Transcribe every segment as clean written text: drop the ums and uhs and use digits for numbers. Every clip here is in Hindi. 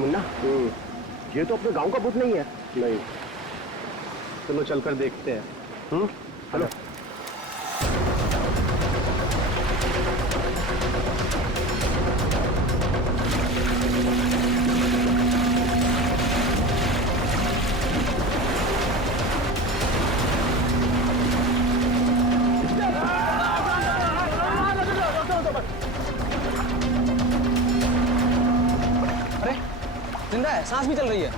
मुन्ना, ये तो अपने गांव का भूत नहीं है। नहीं, चलो चलकर देखते हैं। हेलो। अरे जिंदा है, सांस भी चल रही है।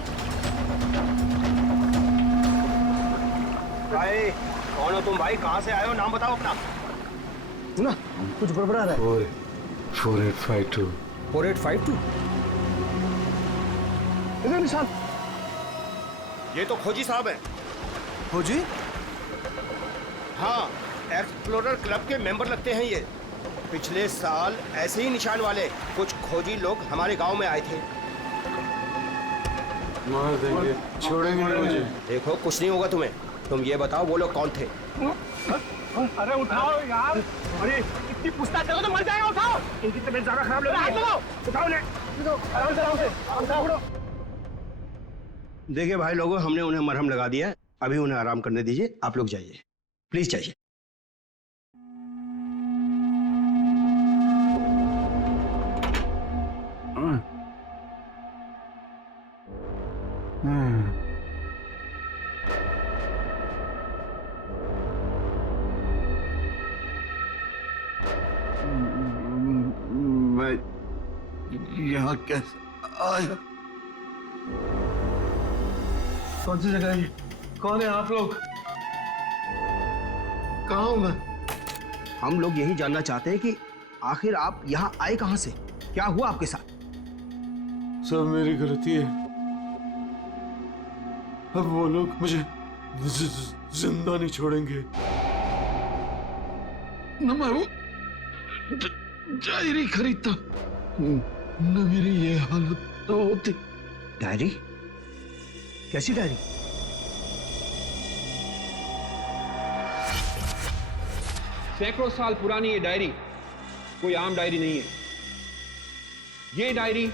भाई कौन हो तुम भाई? कहाँ से आए हो? नाम बताओ अपना। सुना कुछ गड़बड़ा रहा है। 4852 4852 इधर निशान। ये तो खोजी साहब हैं। खोजी? हाँ, एक्सप्लोरर क्लब के मेंबर लगते हैं ये। पिछले साल ऐसे ही निशान वाले कुछ खोजी लोग हमारे गांव में आए थे। मार देंगे, छोड़ेंगे नहीं मुझे। देखो कुछ नहीं होगा तुम्हें। तुम ये बताओ वो लोग कौन थे? अरे उठाओ यार। अरे इतनी पूछताछ करो तो मर जाएगा। उठाओ, इनकी तबीयत ज्यादा खराब लग रही है। उठाओ ने, आराम से उठाओ। देखिए भाई लोगों, हमने उन्हें मरहम लगा दिया है। अभी उन्हें आराम करने दीजिए। आप लोग जाइए, प्लीज जाइए। मैं यहाँ कैसे आया? कौन सी जगह है? कौन है आप लोग? कहाँ हूँ मैं? हम लोग यही जानना चाहते हैं कि आखिर आप यहाँ आए कहाँ से? क्या हुआ आपके साथ? सब मेरी गलती है। अब वो लोग मुझे जिंदा नहीं छोड़ेंगे। न मैं वो डायरी खरीदता, न मेरी ये हालत तो होती। डायरी? कैसी डायरी? सैकड़ों साल पुरानी ये डायरी कोई आम डायरी नहीं है। ये डायरी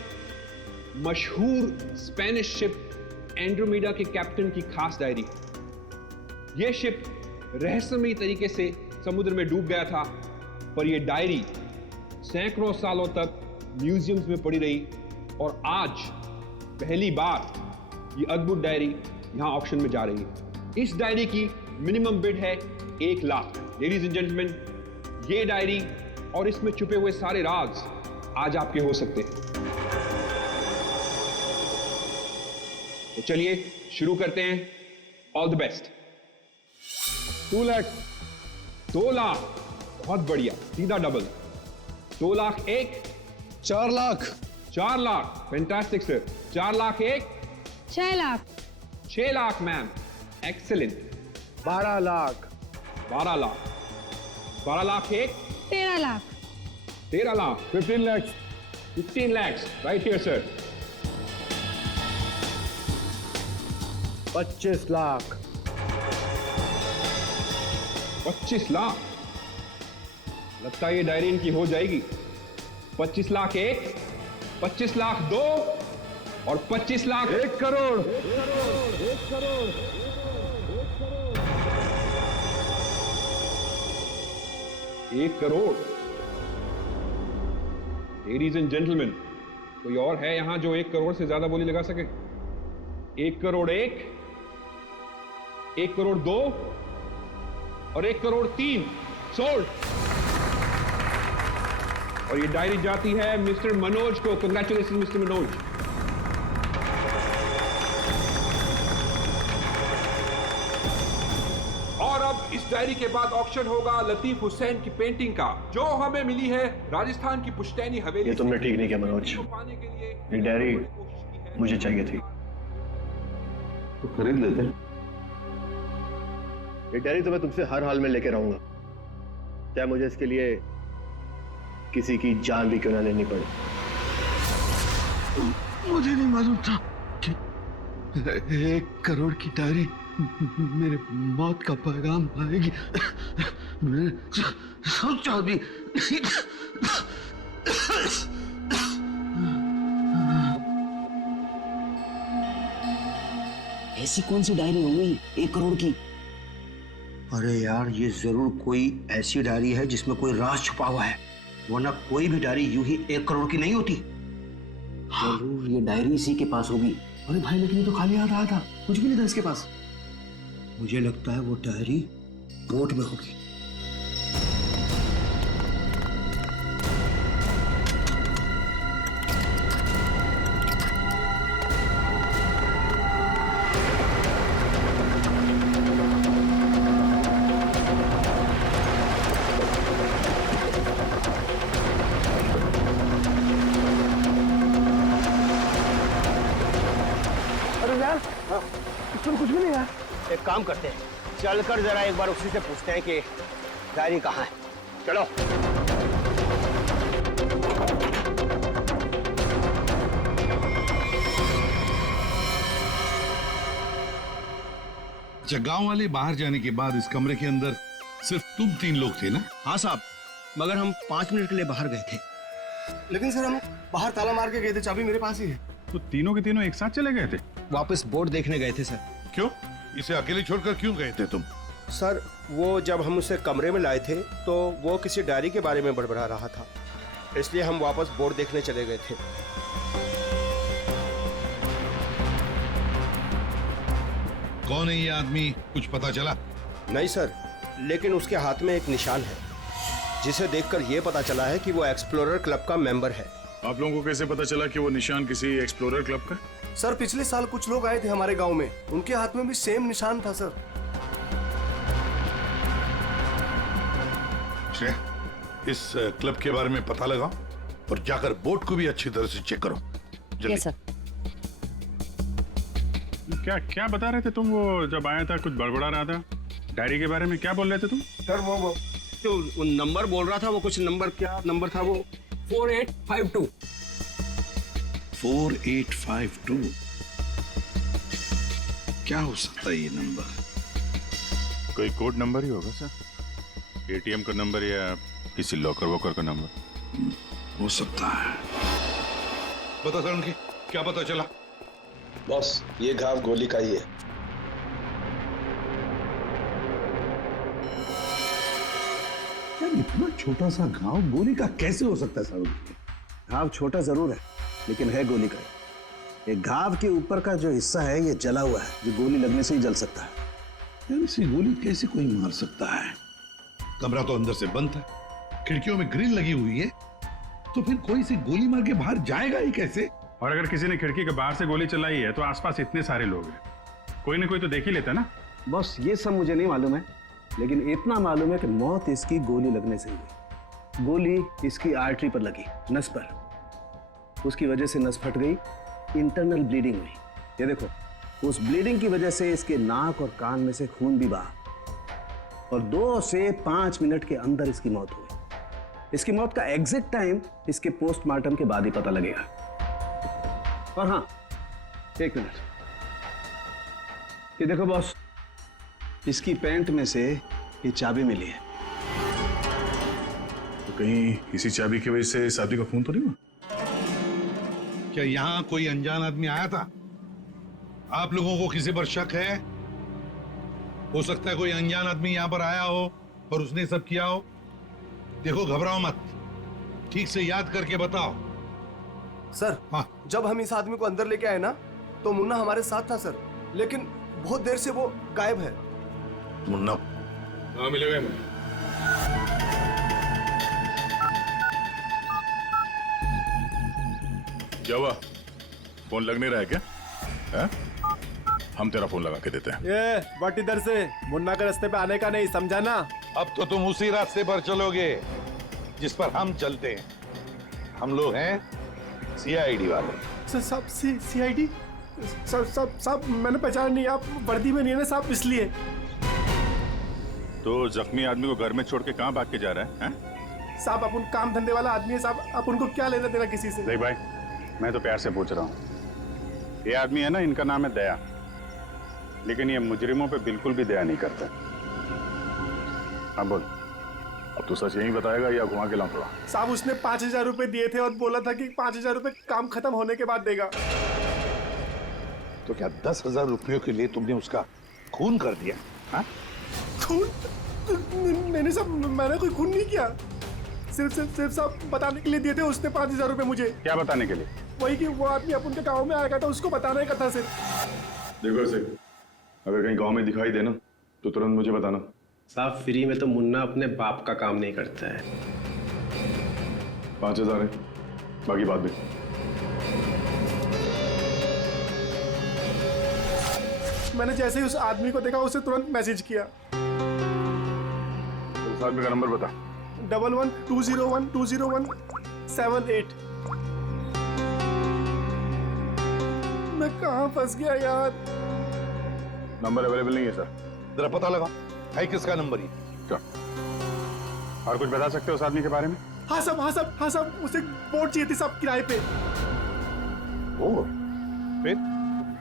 मशहूर स्पेनिश शिप एंड्रोमेडा के कैप्टन की खास डायरी है। ये शिप रहस्यमयी तरीके से समुद्र में डूब गया था, पर यह डायरी सैकड़ों सालों तक म्यूजियम्स में पड़ी रही और आज पहली बार ये अद्भुत डायरी यहां ऑक्शन में जा रही है। इस डायरी की मिनिमम बिड है 1 लाख। लेडीज एंड जेंटलमैन, ये डायरी और इसमें छुपे हुए सारे राज आज आपके हो सकते हैं। तो चलिए शुरू करते हैं। All the best. 2 lakh, 2 lakh, बहुत बढ़िया, सीधा double. 2 lakh 1, 4 lakh, 4 lakh, fantastic sir. 4 lakh 1, 6 lakh, 6 lakh ma'am, excellent. 12 lakh, 12 lakh, 12 lakh 1, 13 lakh, 13 lakh, 15 lakhs, 15 lakhs, right here sir. 25 lakh, 25 lakh. लगता है ये डायरी इनकी हो जाएगी। 25 लाख 1, 25 लाख 2 और 25 lakh 1 crore. 1 crore. Ladies and gentleman, कोई और है यहां जो 1 करोड़ से ज्यादा बोली लगा सके? 1 करोड़ 1, 1 करोड़ 2 और 1 करोड़ 3 सोल्ड। और ये डायरी जाती है मिस्टर मनोज को। Congratulation mister Manoj. और अब इस डायरी के बाद ऑक्शन होगा लतीफ हुसैन की पेंटिंग का, जो हमें मिली है राजस्थान की पुश्तैनी हवेली। ये तुमने ठीक नहीं किया मनोज। पाने के लिए ये डायरी मुझे चाहिए थी, तो खरीद लेते। ये डायरी तो मैं तुमसे हर हाल में लेके रहूंगा, चाहे मुझे इसके लिए किसी की जान भी क्यों ना लेनी पड़े। मुझे नहीं मालूम था कि 1 करोड़ की डायरी मेरे मौत का पैगाम लाएगी। मैं सोचा भी नहीं। ऐसी कौन सी डायरी होगी 1 करोड़ की? अरे यार, ये जरूर कोई ऐसी डायरी है जिसमें कोई राज छुपा हुआ है, वरना कोई भी डायरी यूं ही 1 करोड़ की नहीं होती। जरूर ये डायरी इसी के पास होगी। अरे भाई लेकिन ये तो खाली हाथ आया था, कुछ भी नहीं था इसके पास। मुझे लगता है वो डायरी बोट में होगी। कुछ भी नहीं यार। एक काम करते हैं, चलकर जरा एक बार उसी से पूछते हैं कि डायरी कहाँ है। चलो। अच्छा, गांव वाले बाहर जाने के बाद इस कमरे के अंदर सिर्फ तुम 3 लोग थे ना? हाँ साहब, मगर हम 5 मिनट के लिए बाहर गए थे। लेकिन सर हम बाहर ताला मार के गए थे, चाबी मेरे पास ही है। तो तीनों के तीनों एक साथ चले गए थे? वापस बोर्ड देखने गए थे सर। क्यों? इसे अकेले छोड़कर क्यों गए थे तुम? सर, वो जब हम उसे कमरे में लाए थे तो वो किसी डायरी के बारे में बड़बड़ा रहा था, इसलिए हम वापस बोर्ड देखने चले गए थे। कौन है ये आदमी, कुछ पता चला? नहीं सर, लेकिन उसके हाथ में एक निशान है जिसे देखकर ये पता चला है कि वो एक्सप्लोरर क्लब का मेंबर है। आप लोगों को कैसे पता चला कि वो निशान किसी एक्सप्लोरर क्लब का? सर पिछले साल कुछ लोग आए थे हमारे गांव में, उनके हाथ में भी सेम निशान था सर। इस क्लब के बारे में पता लगाओ और जाकर बोर्ड को भी अच्छी तरह से चेक करो। जल्दी। Yes sir. क्या क्या बता रहे थे तुम? वो जब आया था कुछ बड़बड़ा रहा था डायरी के बारे में, क्या बोल रहे थे तुम? सर वो जो नंबर बोल रहा था, वो कुछ नंबर, क्या नंबर था वो? 4852। 4852 क्या हो सकता है ये नंबर? कोई कोड नंबर ही होगा सर, एटीएम का नंबर या किसी लॉकर वॉकर का नंबर हो सकता है। बता सर, उनकी क्या पता चला? बॉस, ये घाव गोली का ही है। यार इतना छोटा सा घाव गोली का कैसे हो सकता है सर? घाव छोटा जरूर है लेकिन है गोली का। ये घाव के ऊपर का जो हिस्सा है ये जला हुआ है, जो गोली लगने से ही जल सकता है। यार इसे गोली कैसे कोई मार सकता है? कमरा तो अंदर से बंद है, खिड़कियों में ग्रिल लगी हुई है, तो फिर कोई से गोली मार के बाहर जाएगा ही कैसे? और अगर किसी ने खिड़की के बाहर से गोली चलाई है तो आसपास इतने सारे लोग हैं, कोई ना कोई तो देख ही लेता ना। बस ये सब मुझे नहीं मालूम है, लेकिन इतना मालूम है कि मौत इसकी गोली लगने से हुई। गोली इसकी आर्टरी पर लगी, नस पर। उसकी वजह से नस फट गई, इंटरनल ब्लीडिंग हुई। ये देखो, उस ब्लीडिंग की वजह से इसके नाक और कान में से खून भी बहा और 2 से 5 मिनट के अंदर इसकी मौत हुई। इसकी मौत का एग्जैक्ट टाइम इसके पोस्टमार्टम के बाद ही पता लगेगा। और हाँ, 1 मिनट, ये देखो बॉस, इसकी पैंट में से ये चाबी मिली है। तो कहीं इसी चाबी की वजह से शादी का खून तो नहीं हुआ? क्या यहाँ कोई अनजान आदमी आया था? आप लोगों को किसी पर शक है? हो सकता है कोई अनजान आदमी यहाँ पर आया हो और उसने सब किया हो। देखो, घबराओ मत, ठीक से याद करके बताओ। सर, हाँ, जब हम इस आदमी को अंदर लेके आए ना, तो मुन्ना हमारे साथ था सर, लेकिन बहुत देर से वो गायब है। मुन्ना? हाँ, मिलेगा मुझे। क्या हुआ? फोन लग नहीं रहा है क्या? है? हम तेरा फोन लगा के देते हैं। ये बट इधर से मुन्ना के रास्ते पे आने का नहीं, समझा ना? अब तो तुम उसी रास्ते पर चलोगे जिस पर हम चलते हैं। हम लोग हैं सीआईडी वाले। सब सीआईडी? सब मैंने पहचान नहीं, आप वर्दी में नहीं है ना साहब, इसलिए। तो जख्मी आदमी को घर में छोड़ के कहाँ भाग के जा रहा है? साहब, अपन काम धंधे वाला आदमी है साहब, आप उनको क्या लेना देना किसी से? देख भाई, मैं तो प्यार से पूछ रहा हूँ। ये आदमी है ना, इनका नाम है दया, लेकिन ये मुजरिमों पे बिल्कुल भी दया नहीं करता। हाँ बोल, अब तू सच यही बताएगा या घुमा के लाऊं थोड़ा? साहब, उसने 5000 रुपए दिए थे और बोला था कि 5000 रुपए काम खत्म होने के बाद देगा। तो क्या 10,000 रुपयों के लिए तुमने उसका खून कर दिया? हाँ? खून? नहीं साहब, मैंने कोई खून नहीं किया। सिर्फ साहब बताने के लिए दिए थे उसने 5,000 रुपए मुझे। क्या बताने के लिए? वही कि वो आदमी अपन के गाँव में आया था, उसको बताने का था सिर्फ। देखो ऐसे, अगर कहीं गांव में दिखाई देना तो तुरंत मुझे बताना। साहब फ्री में तो मुन्ना अपने बाप का काम नहीं करता है। 5,000 है, बाकी बाद में। मैंने जैसे ही उस आदमी को देखा उसे तुरंत मैसेज किया। उस आदमी का नंबर बता। 1120120178। मैं कहाँ फंस गया यार। नंबर अवेलेबल नहीं है सर। जरा पता लगा है किसका नंबर ये। क्या और कुछ बता सकते हो उस आदमी के बारे में? हाँ साहब, उसे बोट चाहिए थी साहब किराए पे। ओ, फिर?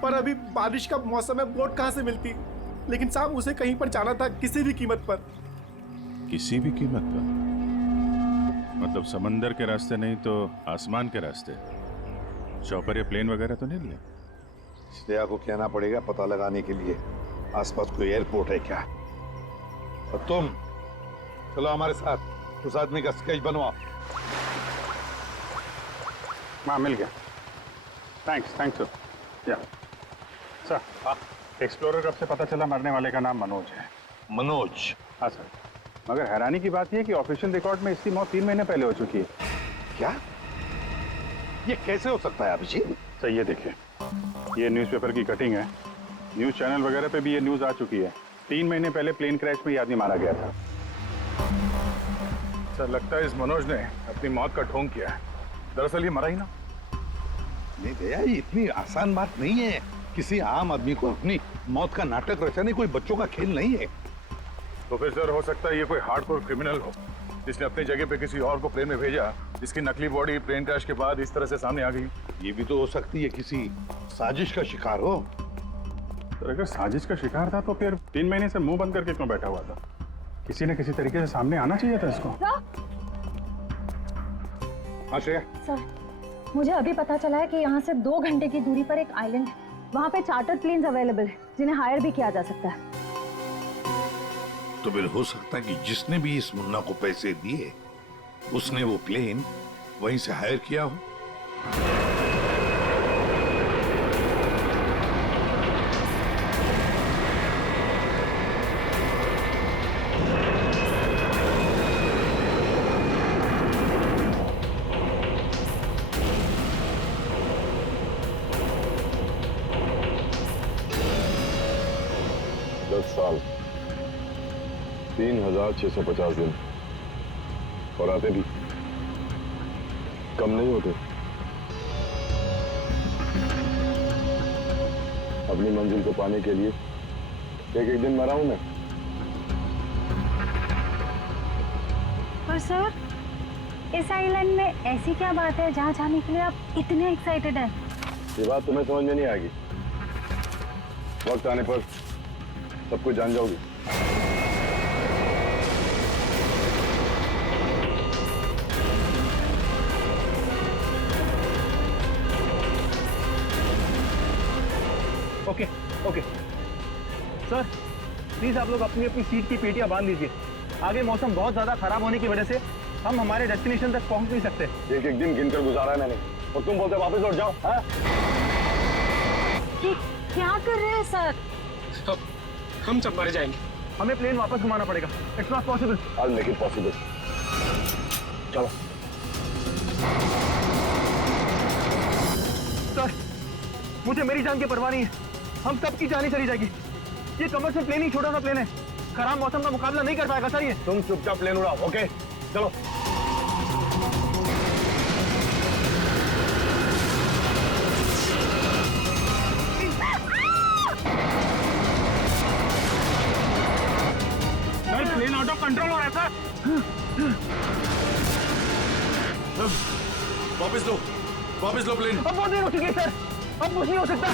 पर अभी बारिश का मौसम है, बोट कहाँ से मिलती। लेकिन साहब उसे कहीं पर जाना था, किसी भी कीमत पर। किसी भी कीमत पर? मतलब समंदर के रास्ते नहीं तो आसमान के रास्ते? चौपर या प्लेन वगैरह तो नहीं लिया? श्रेया को कहना पड़ेगा पता लगाने के लिए आसपास कोई एयरपोर्ट है क्या। और तुम चलो हमारे साथ, उस आदमी का स्केच बनवाओ। हाँ मिल गया। Thanks sir. या सर, एक्सप्लोरर कब से पता चला मरने वाले का नाम मनोज है? मनोज? हाँ सर, मगर हैरानी की बात यह है कि ऑफिशियल रिकॉर्ड में इसकी मौत 3 महीने पहले हो चुकी है। क्या? ये कैसे हो सकता है अभिजीत? सर ये देखिए, ये न्यूज़पेपर की कटिंग है। न्यूज़ चैनल वगैरह पे भी ये न्यूज़ आ चुकी है। 3 महीने पहले प्लेन क्रैश में ये आदमी मारा गया था। सर लगता है इस मनोज ने अपनी मौत का ढोंग किया है। दरअसल ये मरा ही ना। नहीं भैया, ये इतनी आसान बात नहीं है। किसी आम आदमी को अपनी मौत का नाटक रचाने कोई बच्चों का खेल नहीं है। तो फिर सर हो सकता है ये कोई हार्डकोर क्रिमिनल हो जिसने अपनी जगह पे किसी और को प्लेन में भेजा, जिसकी नकली बॉडी प्लेन क्रैश के बाद इस तरह से सामने आ गई। ये भी तो हो सकती है किसी साजिश का शिकार हो। तो अगर साजिश का शिकार था तो फिर 3 महीने से मुंह बंद करके क्यों बैठा हुआ था? किसी न किसी तरीके से सामने आना चाहिए था इसको। हाँ श्रेया। सर, मुझे अभी पता चला है कि यहाँ से 2 घंटे की दूरी पर एक आइलैंड है। वहाँ पे चार्टर प्लेन्स अवेलेबल है जिन्हें हायर भी किया जा सकता है। तो फिर हो सकता है कि जिसने भी इस मुन्ना को पैसे दिए उसने वो प्लेन वहीं से हायर किया हो। साल 3,650 दिन और आते भी कम नहीं होते। अपनी मंजिल को पाने के लिए एक दिन मरा हूं मैं। पर सर, इस आइलैंड में ऐसी क्या बात है जहाँ जाने के लिए आप इतने एक्साइटेड हैं? ये बात तुम्हें समझ में नहीं आएगी। वक्त आने पर सब कुछ जान जाओगी। ओके सर, प्लीज आप लोग अपनी अपनी सीट की पेटियां बांध लीजिए। आगे मौसम बहुत ज्यादा खराब होने की वजह से हम हमारे डेस्टिनेशन तक पहुंच नहीं सकते। एक एक दिन गिनकर गुजारा है मैंने और तुम बोलते वापस लौट जाओ। हाँ? क्या कर रहे हैं सर? हम सब मर जाएंगे। हमें प्लेन वापस घुमाना पड़ेगा। It's not possible. I'll make it possible. चलो। सर, मुझे मेरी जान की परवाह नहीं है। हम सबकी जान ही चली जाएगी। ये कमर्शियल प्लेन ही छोटा सा प्लेन है, खराब मौसम का मुकाबला नहीं कर पाएगा सर ये। तुम चुपचाप प्लेन उड़ाओ। ओके चलो। प्लेन आउट ऑफ कंट्रोल हो रहा है सर। वापस लो प्लेन। अब बहुत देर हो चुकी है सर, अब कुछ नहीं हो सकता।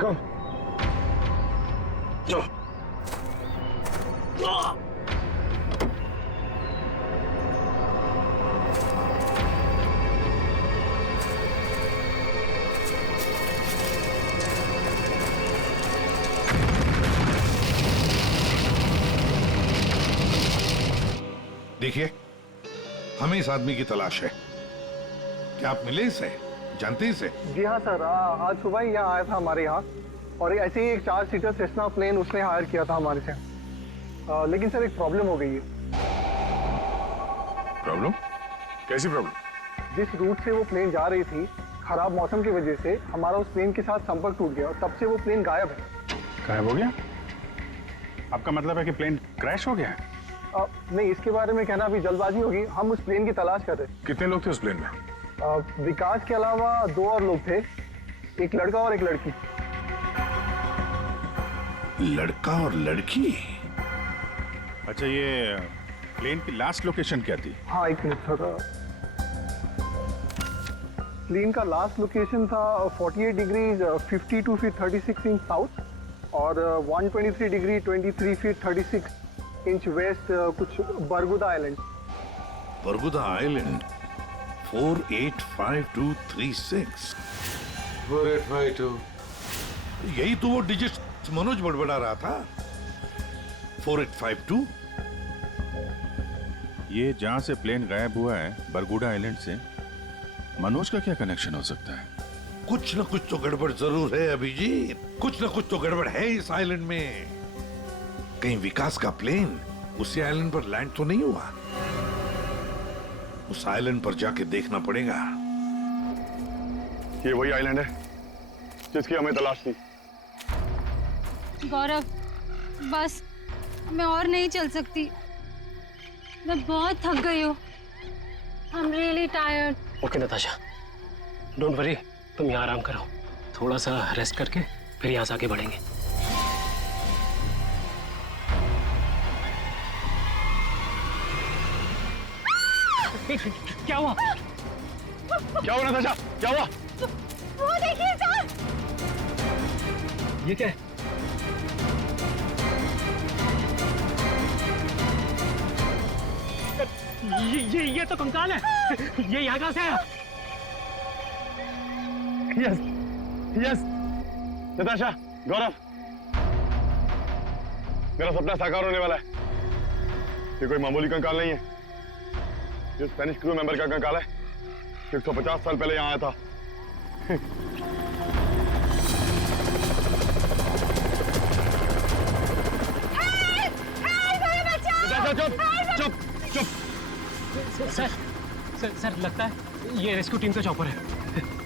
कम चलो। देखिए, हमें इस आदमी की तलाश है। क्या आप मिले इसे? जानते हैं इसे? जी हाँ सर, आज सुबह ही यहाँ आया था हमारे यहाँ, और ऐसे ही एक 4 सीटर सेस्ना प्लेन उसने हायर किया था हमारे से। लेकिन सर एक प्रॉब्लम हो गई है। प्रॉब्लम? कैसी प्रॉब्लम? जिस रूट से वो प्लेन जा रही थी, खराब मौसम की वजह से हमारा उस प्लेन के साथ संपर्क टूट गया और तब से वो प्लेन गायब है। गायब हो गया? आपका मतलब है कि प्लेन क्रैश हो गया है? नहीं, इसके बारे में कहना अभी जल्दबाजी होगी। हम उस प्लेन की तलाश कर रहे हैं। कितने लोग थे उस प्लेन में? विकास के अलावा 2 और लोग थे, एक लड़का और एक लड़की। लड़का और लड़की? अच्छा, ये प्लेन की लास्ट लोकेशन क्या थी? हाँ, एक मिनट सर। प्लेन का लास्ट लोकेशन था 48 डिग्री 52 फीट 36 इंच साउथ और 123 डिग्री 23 फीट 36 इंच वेस्ट, कुछ बरगुदा आइलैंड। बरगुदा आइलैंड 485236। 4852। यही तो वो डिजिट मनोज बड़बड़ा रहा था। 4852। ये जहां से प्लेन गायब हुआ है, बरगुडा आइलैंड से, मनोज का क्या कनेक्शन हो सकता है? कुछ ना कुछ तो गड़बड़ जरूर है अभिजीत। कुछ ना कुछ तो गड़बड़ है इस आइलैंड में। कहीं विकास का प्लेन उसी आइलैंड पर लैंड तो नहीं हुआ? उस आइलैंड पर जाके देखना पड़ेगा। ये वही आइलैंड है जिसकी हमें तलाश थी। गौरव, बस मैं और नहीं चल सकती। मैं बहुत थक गई हूँ। I am really tired. Okay Natasha, don't worry, तुम यहाँ आराम करो। थोड़ा सा रेस्ट करके फिर यहाँ से आगे बढ़ेंगे। क्या हुआ? क्या हुआ नताशा? क्या हुआ? वो देखिए सर। ये क्या है? ये तो कंकाल है। ये यहाँ कहाँ से आया? यस यस नताशा, गौरव, मेरा सपना साकार होने वाला है। ये कोई मामूली कंकाल नहीं है। ये स्पेनिश क्रू मेंबर का कंकाल है। 150 साल पहले यहाँ आया था। चुप चुप चुप। सर लगता है ये रेस्क्यू टीम का चॉपर है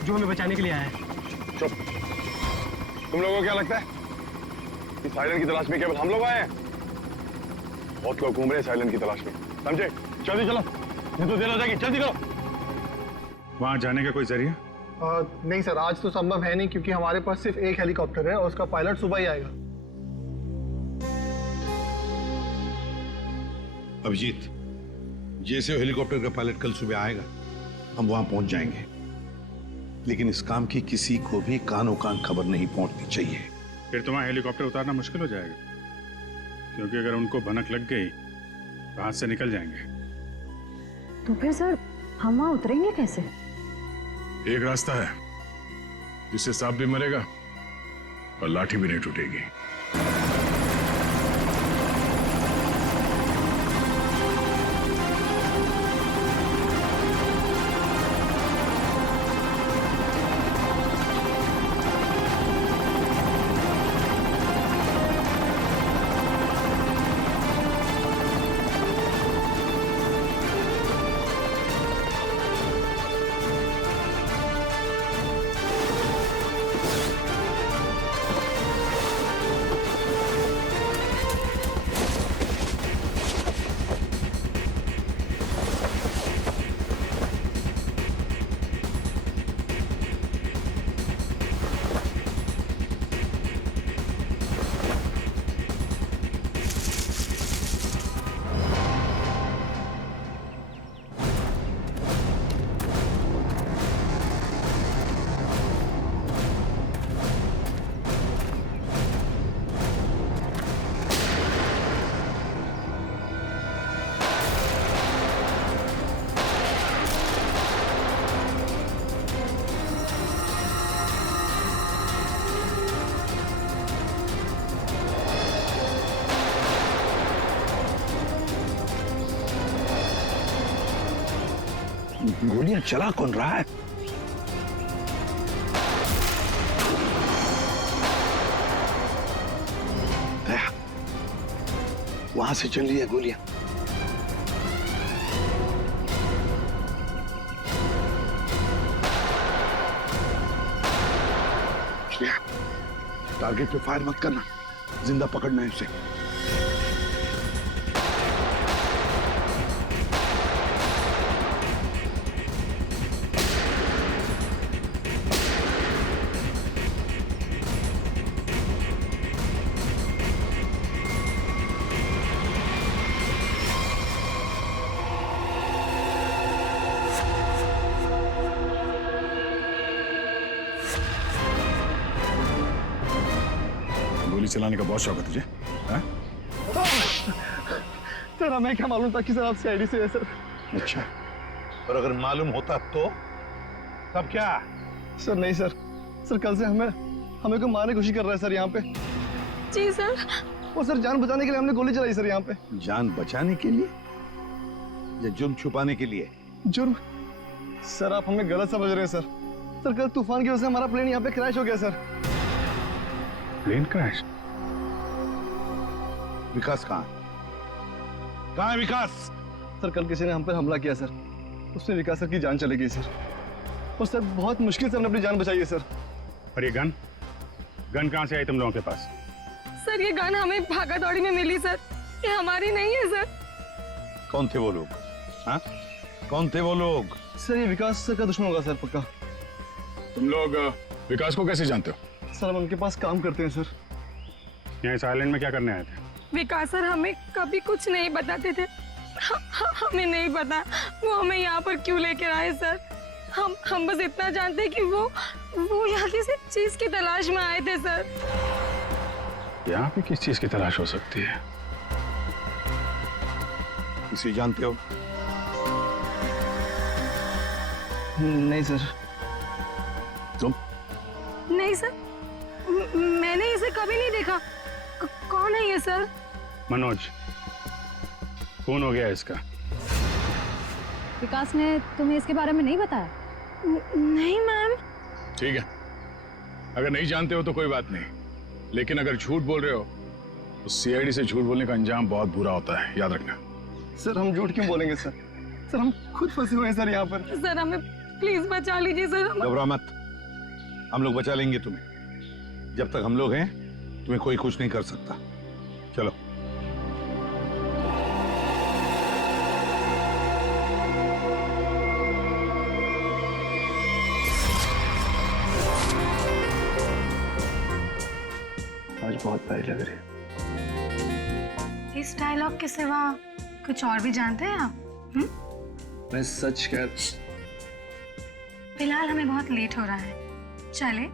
जो हमें बचाने के लिए आया है। चुप। तुम लोगों को क्या लगता है इस आइलैंड की तलाश में केवल हम लोग आए हैं? बहुत लोग घूम रहे हैं इस आइलैंड की तलाश में, समझे? जल्दी चलो, नहीं तो देर हो जाएगी। जल्दी करो। वहां जाने का कोई जरिया? नहीं सर, आज तो संभव है नहीं क्योंकि हमारे पास सिर्फ एक हेलीकॉप्टर है और उसका पायलट सुबह ही आएगा। अभिजीत, जैसे हेलीकॉप्टर का पायलट कल सुबह आएगा हम वहां पहुंच जाएंगे, लेकिन इस काम की किसी को भी कानो कान खबर नहीं पहुंचनी चाहिए। फिर तो वहां हेलीकॉप्टर उतारना मुश्किल हो जाएगा, क्योंकि अगर उनको भनक लग गई तो हाथ से निकल जाएंगे। तो फिर सर हम वहाँ उतरेंगे कैसे? एक रास्ता है जिससे सांप भी मरेगा और लाठी भी नहीं टूटेगी। गोलियां चला कौन रहा है? दया, वहां से चल रही है गोलियां। टारगेट पे फायर मत करना, जिंदा पकड़ना है उसे। गोली चलाने का बहुत शौक है तुझे? हाँ? सर हमें क्या मालूम था कि सर आप सीआईडी से है सर। अच्छा, और अगर मालूम होता तो तब क्या? सर नहीं सर, सर कल से हमें को मारने की कोशिश कर रहा है सर यहाँ पे। जी सर। वो सर जान बचाने के लिए हमने गोली चलाई सर यहाँ पे। जान बचाने के लिए या जुर्म छुपाने के लिए? जुर्म? सर आप हमें गलत समझ रहे हैं सर। सर कल तूफान की वजह से हमारा प्लेन यहाँ पे क्रैश हो गया सर। Plane crash? विकास कहाँ है? कहाँ है विकास? सर कल किसी ने हम पर हमला किया सर, उसमें विकास सर की जान चली गई सर। और सर बहुत मुश्किल से हमने अपनी जान बचाई है सर। और ये गन कहाँ से आई तुम लोगों के पास? सर ये गन हमें भागा दौड़ी में मिली सर, ये हमारी नहीं है सर। कौन थे वो लोग? हाँ, कौन थे वो लोग? सर ये विकास सर का दुश्मन होगा सर पक्का। तुम लोग विकास को कैसे जानते हो? सर हम उनके पास काम करते हैं सर। यहाँ इस आइलैंड में क्या करने आए थे? विकास सर हमें कभी कुछ नहीं बताते थे। हमें नहीं पता वो हमें यहाँ पर क्यों लेकर आए सर। हम बस इतना जानते हैं कि वो यहाँ किसी चीज की तलाश में आए थे सर। यहाँ पे किस चीज की तलाश हो सकती है? इसे जानते हो? नहीं सर। तुम? नहीं सर, मैंने इसे कभी नहीं देखा। कौन है ये सर? मनोज, खून हो गया इसका। विकास ने तुम्हें इसके बारे में नहीं बताया? नहीं मैम। ठीक है, अगर नहीं जानते हो तो कोई बात नहीं, लेकिन अगर झूठ बोल रहे हो तो सीआईडी से झूठ बोलने का अंजाम बहुत बुरा होता है, याद रखना। सर हम झूठ क्यों बोलेंगे सर? सर हम खुद फंसे हुए हैं सर यहाँ पर। सर हमें प्लीज बचा लीजिए सर। घबरा मत, हम लोग बचा लेंगे तुम्हें। जब तक हम लोग हैं तुम्हें कोई कुछ नहीं कर सकता। चलो। आज बहुत प्यारी लग रही है। इस डायलॉग के सिवा कुछ और भी जानते हैं आप? मैं सच कह। फिलहाल हमें बहुत लेट हो रहा है, चले?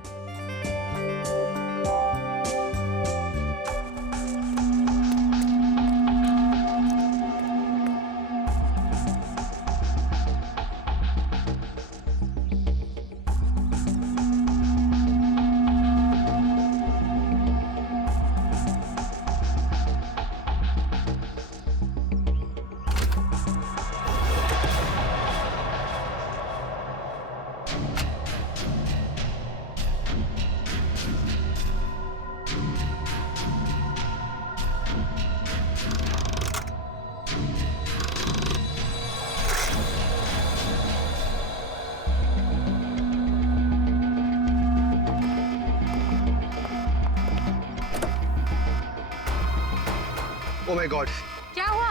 Oh my God! क्या हुआ?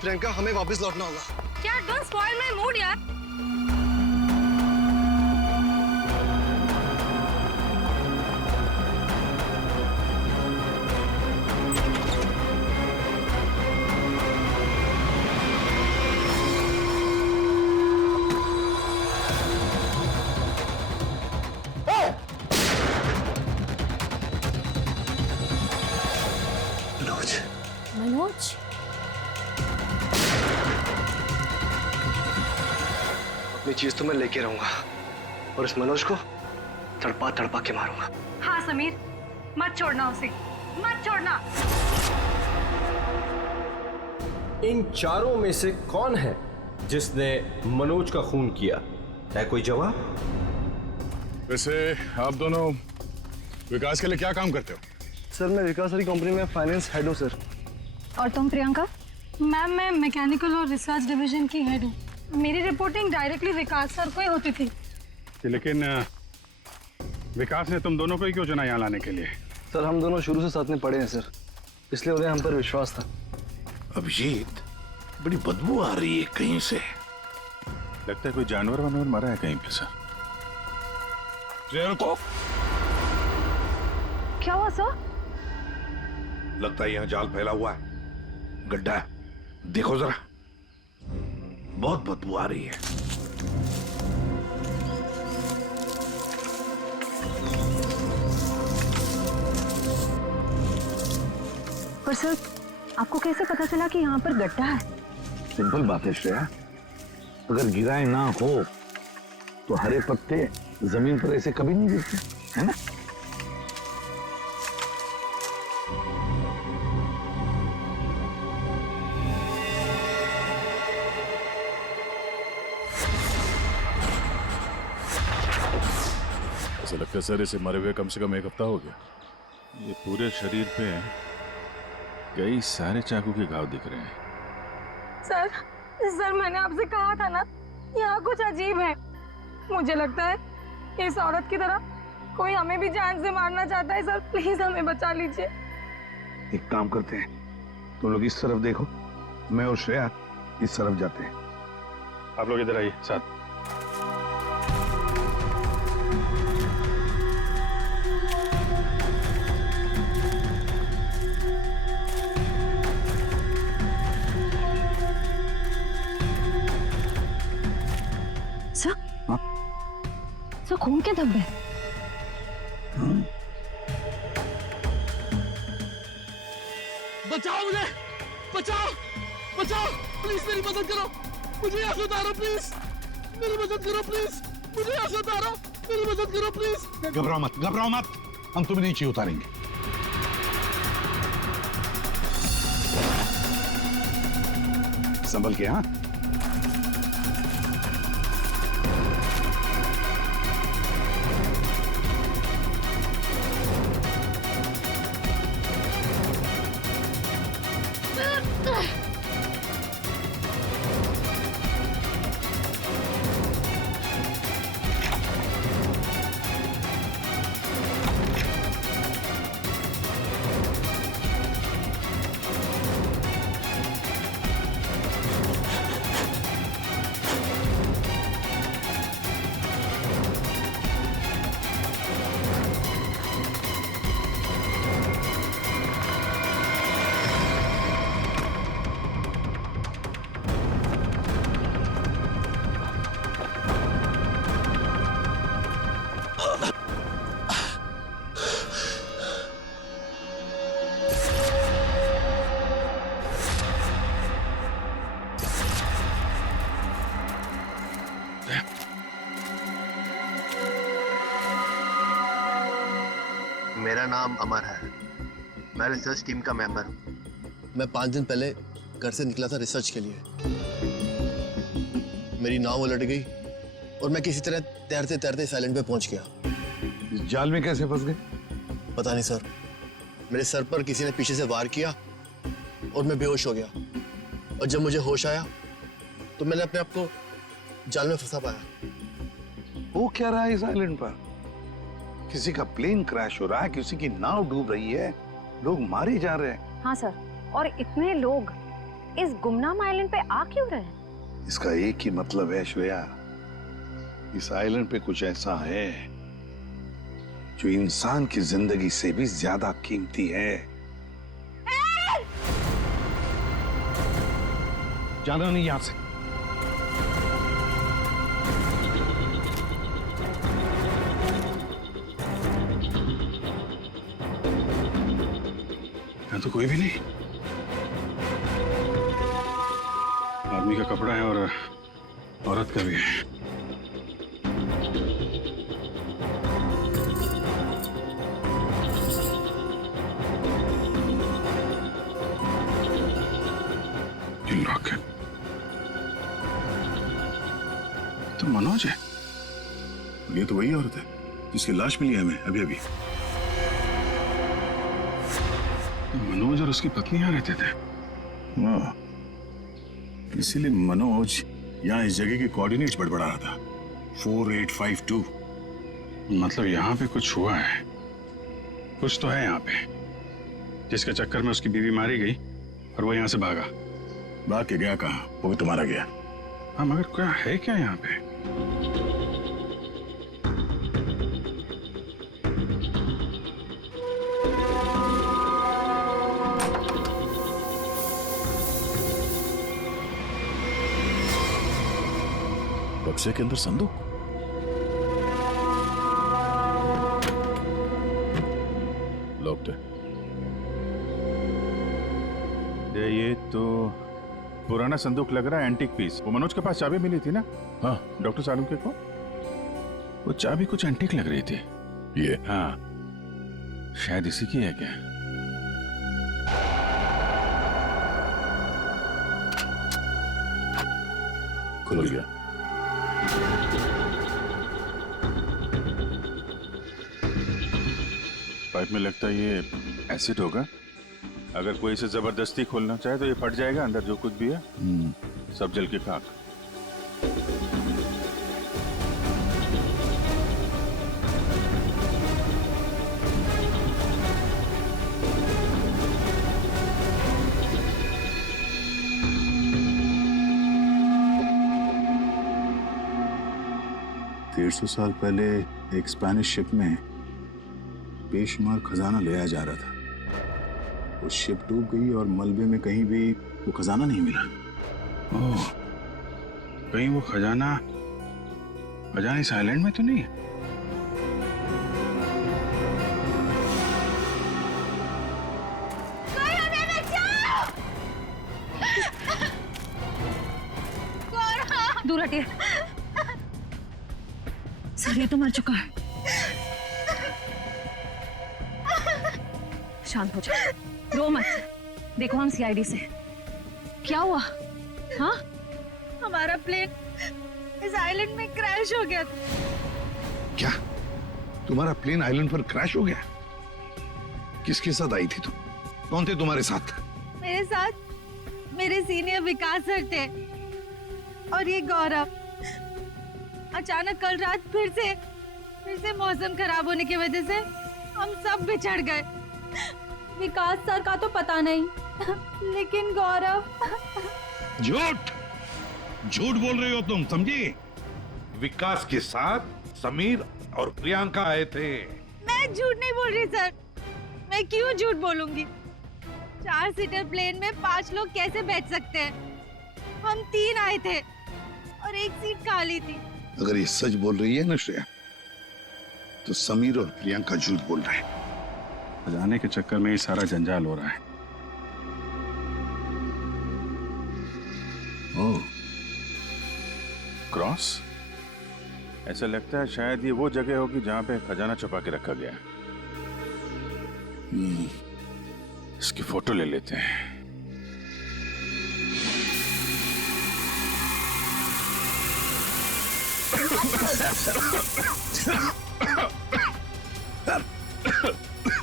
प्रियंका हमें वापस लौटना होगा। क्या? डोंट स्पॉइल माय मूड यार। मनोज, अपनी चीज तो मैं लेके रहूंगा और इस मनोज को तड़पा तड़पा के मारूंगा। हाँ समीर, मत छोड़ना उसे, मत छोड़ना। इन चारों में से कौन है जिसने मनोज का खून किया है कोई जवाब? वैसे आप दोनों विकास के लिए क्या काम करते हो? सर मैं विकास वाली कंपनी में फाइनेंस हेड हूँ सर। और तुम प्रियंका? मैम मैं मैकेनिकल और रिसर्च डिवीजन की हेड हूँ। मेरी रिपोर्टिंग डायरेक्टली विकास सर को ही होती थी। लेकिन विकास ने तुम दोनों को ही क्यों चुना यहाँ लाने के लिए? सर हम दोनों शुरू से साथ में पढ़े हैं सर, इसलिए उन्हें हम पर विश्वास था। अभिजीत, बड़ी बदबू आ रही है कहीं से। लगता है कोई जानवर वानवर मरा है कहीं पे सर। को क्या हुआ सर? लगता है यहाँ जाल फैला हुआ है, गड्ढा है। देखो जरा, बहुत बदबू आ रही है। पर सर आपको कैसे पता चला कि यहाँ पर गड्ढा है? सिंपल बात है श्रेया, अगर गिराए ना हो तो हरे पत्ते जमीन पर ऐसे कभी नहीं गिरते, है ना? ऐसा लगता है सर इसे मरे हुए कम से कम 1 हफ्ता हो गया। ये पूरे शरीर पे कई सारे चाकू के घाव दिख रहे हैं। सर मैंने आपसे कहा था ना, यहाँ कुछ अजीब है। मुझे लगता है इस औरत की तरह कोई हमें भी जान से मारना चाहता है। सर प्लीज हमें बचा लीजिए। एक काम करते हैं, तुम लोग इस तरफ देखो, मैं और श्रेया इस तरफ जाते हैं। आप लोग इधर आइए साथ। सर खून के धब्बे। बचाओ मुझे, बचाओ बचाओ, प्लीज मेरी मदद करो, मुझे यहाँ से उतारो प्लीज, मेरी मदद करो प्लीज, मुझे यहाँ से उतारो, मेरी मदद करो प्लीज। घबराओ मत, घबराओ मत, हम तुम्हें नीचे उतारेंगे। संभल के। हाँ मेरा नाम अमर है, मैं रिसर्च टीम का मेंबर हूँ। मैं 5 दिन पहले घर से निकला था रिसर्च के लिए। मेरी नाव उलट गई और मैं किसी तरह तैरते तैरते इस आइलैंड पे पहुंच गया। इस जाल में कैसे फंस गए? पता नहीं सर, मेरे सर पर किसी ने पीछे से वार किया और मैं बेहोश हो गया। और जब मुझे होश आया तो मैंने अपने आप को जाल में फंसा पाया। वो क्या रहा है इस आइलैंड पर? किसी का प्लेन क्रैश हो रहा है, किसी की नाव डूब रही है, लोग मारे जा रहे हैं। हाँ सर, और इतने लोग इस गुमनाम आइलैंड पे आ क्यों रहे हैं? इसका एक ही मतलब है श्रेया, इस आइलैंड पे कुछ ऐसा है जो इंसान की जिंदगी से भी ज्यादा कीमती है। जाना नहीं यहां से। यहाँ तो कोई भी नहीं। आदमी का कपड़ा है और औरत का भी है। लॉक है। मनोज है? ये तो वही औरत है जिसकी लाश मिली है हमें अभी अभी। मनोज और उसकी पत्नी यहाँ रहते थे। हाँ, इसीलिए मनोज यहाँ इस जगह के कोऑर्डिनेट्स बड़बड़ा रहा था। 4852। मतलब यहाँ पे कुछ हुआ है, कुछ तो है यहाँ पे, जिसके चक्कर में उसकी बीवी मारी गई और वो यहाँ से भागा। भाग के गया कहाँ? वो भी तुम्हारा गया। हाँ, मगर क्या है क्या यहाँ पे? बक्से के अंदर संदूक। लॉक्ड है। ये तो पुराना संदूक लग रहा है, एंटीक पीस। वो मनोज के पास चाबी मिली थी ना? हाँ, डॉक्टर सालुंके को। वो चाबी कुछ एंटीक लग रही थी। ये? हाँ, शायद इसी की है क्या? खुल गया। पाइप में लगता है ये एसिड होगा। अगर कोई इसे जबरदस्ती खोलना चाहे तो ये फट जाएगा। अंदर जो कुछ भी है सब जल के खाक। सौ साल पहले एक स्पेनिश शिप में बेशुमार खजाना ले आया जा रहा था। वो शिप डूब गई और मलबे में कहीं भी वो खजाना नहीं मिला। ओह, कहीं वो खजाना इस आइलैंड में तो नहीं है? दूर हटिए सर, ये तो मर चुका है। शांत हो जाओ, रो मत। देखो हम सीआईडी से। क्या हुआ? हाँ, हमारा प्लेन इस आइलैंड में क्रैश हो गया। क्या तुम्हारा प्लेन आइलैंड पर क्रैश हो गया? किसके साथ आई थी तुम? कौन थे तुम्हारे साथ? मेरे साथ मेरे सीनियर विकास सर थे और ये गौरव। अचानक कल रात फिर से मौसम खराब होने की वजह से हम सब बिछड़ गए। विकास सर का तो पता नहीं, लेकिन गौरव। झूठ बोल रही हो तुम, समझी? विकास के साथ समीर और प्रियंका आए थे। मैं झूठ नहीं बोल रही सर, मैं क्यों झूठ बोलूंगी? 4 सीटर प्लेन में 5 लोग कैसे बैठ सकते हैं? हम 3 आए थे और एक सीट खाली थी। अगर ये सच बोल रही है ना श्रेया, तो समीर और प्रियंका झूठ बोल रहे हैं। जाने के चक्कर में ये सारा जंजाल हो रहा है। ओह, क्रॉस? ऐसा लगता है शायद ये वो जगह होगी जहां पे खजाना छुपा के रखा गया। इसकी फोटो ले लेते हैं।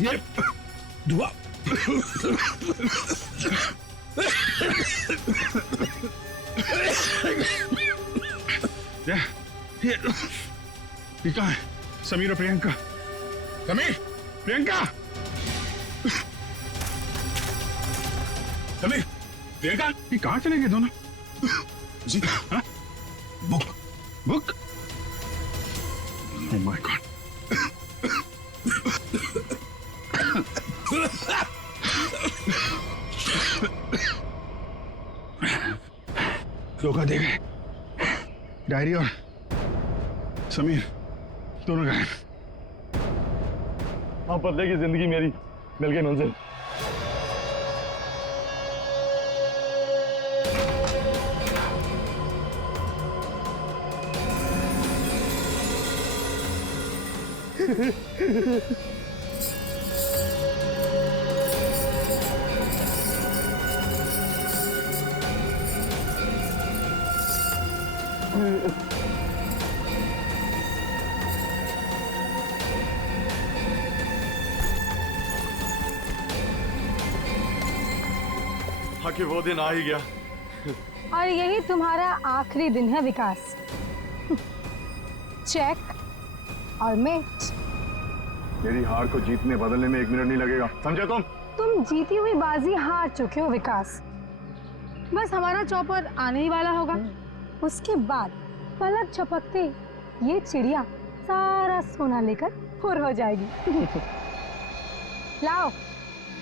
ये धुआं ये कहाँ है? समीर और प्रियंका। समीर, प्रियंका, समीर, प्रियंका, ये कहाँ चले गए दोनों? जी हाँ? बुक? Oh my God. धोखा दे गए। डायरी और समीर दोनों गायब। हाँ, बदले की जिंदगी मेरी मिल गई मंजिल। आखिर वो दिन आ ही गया। और यही तुम्हारा आखिरी दिन है विकास। चेक और मेट। मेरी हार को जीतने बदलने में 1 मिनट नहीं लगेगा, समझे तुम जीती हुई बाजी हार चुके हो विकास। बस हमारा चौपर आने ही वाला होगा, उसके बाद पलक झपकते ये चिड़िया सारा सोना लेकर फुर हो जाएगी। लाओ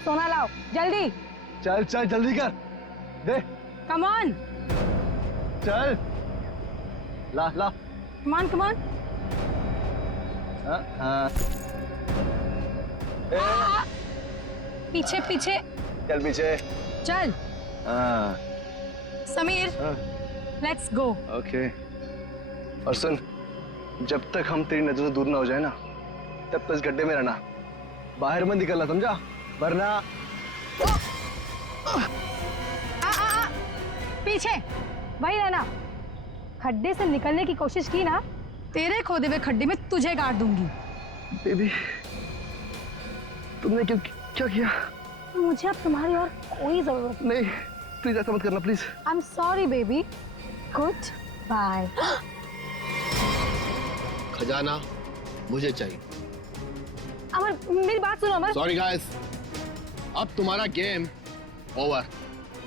सोना लाओ जल्दी। चल चल जल्दी कर दे। Come on. चल ला ला। Come on come on. पीछे पीछे चल पीछे। चल। Sameer let's go. ओके। और सुन, जब तक हम तेरी नजर से दूर ना हो जाए ना, तब तक इस गड्ढे में रहना, बाहर मत निकलना, समझा? वरना पीछे वही रहना। खड्डे से निकलने की कोशिश की ना, तेरे खोदे हुए खड्डे में तुझे गाड़ दूंगी। बेबी, तुमने क्या किया? मुझे अब तुम्हारी और कोई जरूरत नहीं, प्लीज ऐसा मत करना please. I am sorry baby. Goodbye. खजाना मुझे चाहिए। अमर मेरी बात सुनो अमर। सॉरी गाइस, अब तुम्हारा गेम ओवर।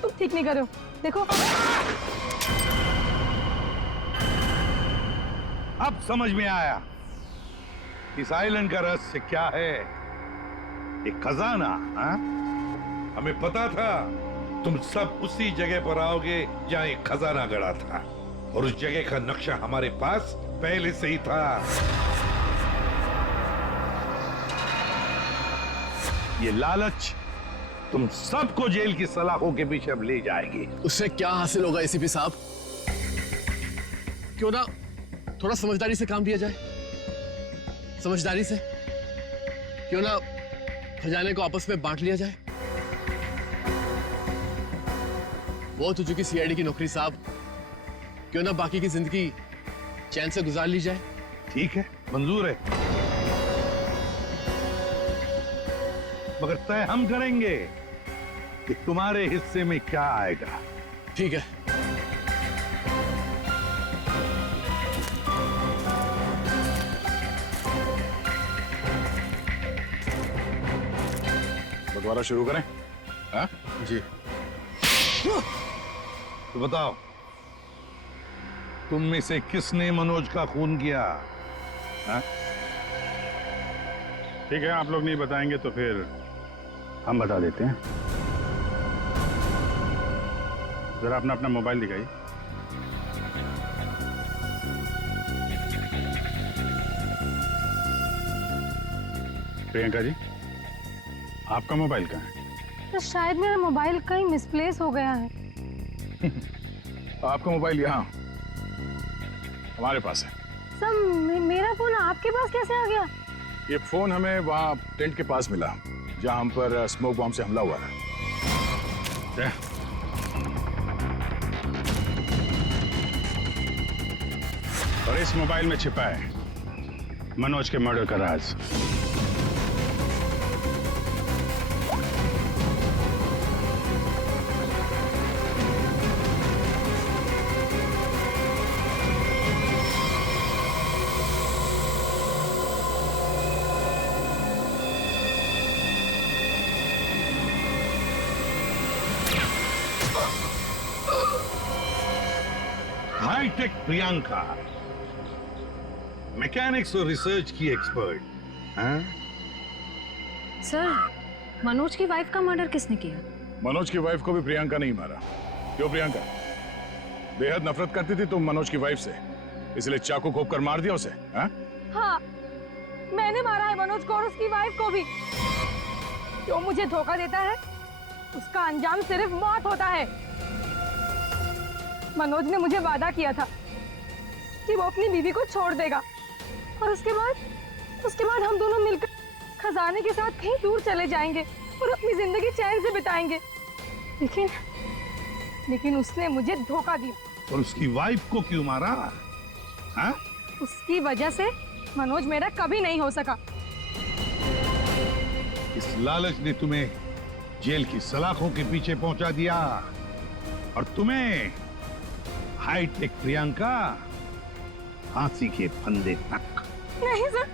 तुम ठीक नहीं कर रहे हो, देखो। अब समझ में आया इस आइलैंड का रहस्य क्या है। एक खजाना। हाँ? हमें पता था तुम सब उसी जगह पर आओगे जहां एक खजाना गड़ा था, और उस जगह का नक्शा हमारे पास पहले से ही था। ये लालच तुम सबको जेल की सलाखों के पीछे अब ले जाएगी। उससे क्या हासिल होगा एसीपी साहब? क्यों ना थोड़ा समझदारी से काम लिया जाए। समझदारी से क्यों ना खजाने को आपस में बांट लिया जाए। वो तो चुकी सीआईडी की नौकरी साहब, क्यों ना बाकी की जिंदगी चैन से गुजार ली जाए। ठीक है, मंजूर है, मगर तय हम करेंगे कि तुम्हारे हिस्से में क्या आएगा। ठीक है। बंटवारा शुरू करें? हाँ? जी। तो बताओ, तुम में से किसने मनोज का खून किया? हाँ? ठीक है, आप लोग नहीं बताएंगे तो फिर हम बता देते हैं। जरा अपना अपना मोबाइल दिखाइए। प्रियंका जी, आपका मोबाइल कहाँ है? तो शायद मेरा मोबाइल कहीं मिसप्लेस हो गया है। आपका मोबाइल यहाँ हमारे पास है। सर मेरा फोन आपके पास कैसे आ गया? ये फोन हमें वहाँ टेंट के पास मिला, जहाँ हम पर स्मोक बॉम्ब से हमला हुआ था। और इस मोबाइल में छिपा है मनोज के मर्डर का राज। हाईटेक प्रियंका, मैकेनिक्स और रिसर्च की एक्सपर्ट। हाँ? सर, मनोज की वाइफ का मर्डर किसने किया? मनोज की वाइफ को भी प्रियंका नहीं मारा। क्यों प्रियंका? बेहद नफरत करती थी तुम मनोज की वाइफ से, इसलिए चाकू घोंप कर मार दिया उसे? हाँ? हाँ, मैंने मारा है मनोज को और उसकी वाइफ को भी। जो मुझे धोखा देता है उसका अंजाम सिर्फ मौत होता है। मनोज ने मुझे वादा किया था कि वो अपनी बीवी को छोड़ देगा, और उसके बाद हम दोनों मिलकर खजाने के साथ कहीं दूर चले जाएंगे और अपनी जिंदगी चैन से बिताएंगे। लेकिन उसने मुझे धोखा दिया। और उसकी वाइफ को क्यों मारा? हाँ? उसकी वजह से मनोज मेरा कभी नहीं हो सका। इस लालच ने तुम्हें जेल की सलाखों के पीछे पहुंचा दिया और तुम्हें हाईटेक प्रियंका फांसी के फंदे तक। नहीं सर,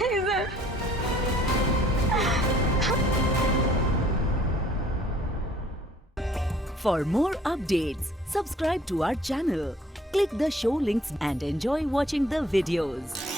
नहीं sir. For more updates, subscribe to our channel, click the show links and enjoy watching the videos.